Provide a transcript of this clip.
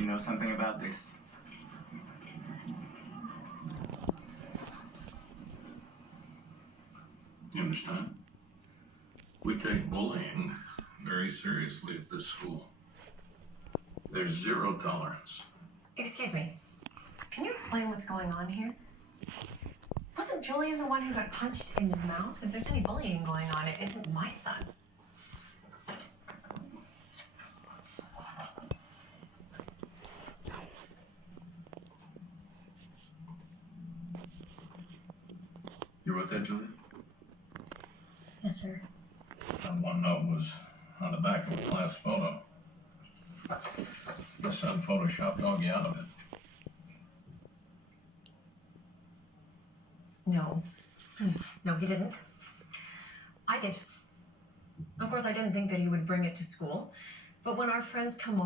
You know something about this? You understand? We take bullying very seriously at this school. There's zero tolerance. Excuse me. Can you explain what's going on here? Wasn't Julian the one who got punched in the mouth? If there's any bullying going on, it isn't my son. You wrote that, Julie? Yes, sir. That one note was on the back of the class photo. The son photoshopped Augie out of it. No. No, he didn't. I did. Of course, I didn't think that he would bring it to school. But when our friends come